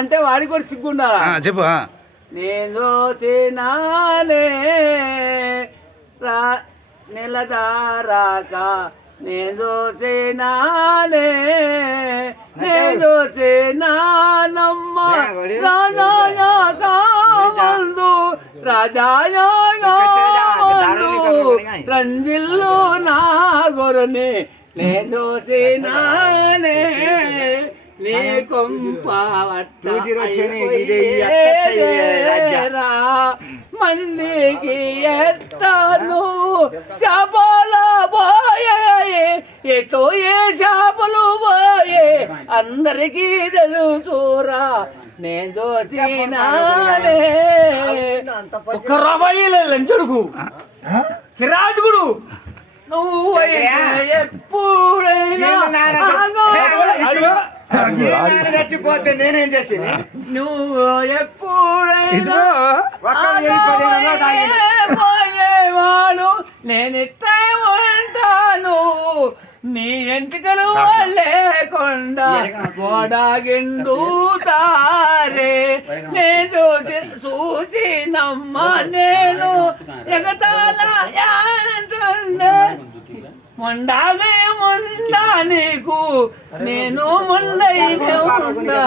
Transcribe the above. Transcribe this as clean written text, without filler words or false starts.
అంటే వాడికి కూడా సిగ్గుండా చెప్పు. నేను చూసినానే నెలదారాక నేను చూసినానే నేను చూసినానమ్మ రాజాయందు రాజాయందు రంజిల్లు నా గొరని నేను చూసినానే నీ కొంప మందికి ఎట్టను చేపలు పోయే ఎటో ఏ చేపలు పోయే అందరికీ తెలుసురా నేను చూసినానే ఒక్క రూపాయి లంచడుగు కిరాజుగుడు నువ్వు ఎప్పుడైనా చచ్చిపోతే నేనేం చేసి నువ్వు ఎప్పుడైనా పోయేవాడు నేనిట్టే ఉంటాను నీ ఎంటికలు లేకుండా గోడాగిండు తారే నేను చూసి నమ్మ నేను ఎగతాల మొండాగే మొండా నీకు నేను మొండైనే ఉండా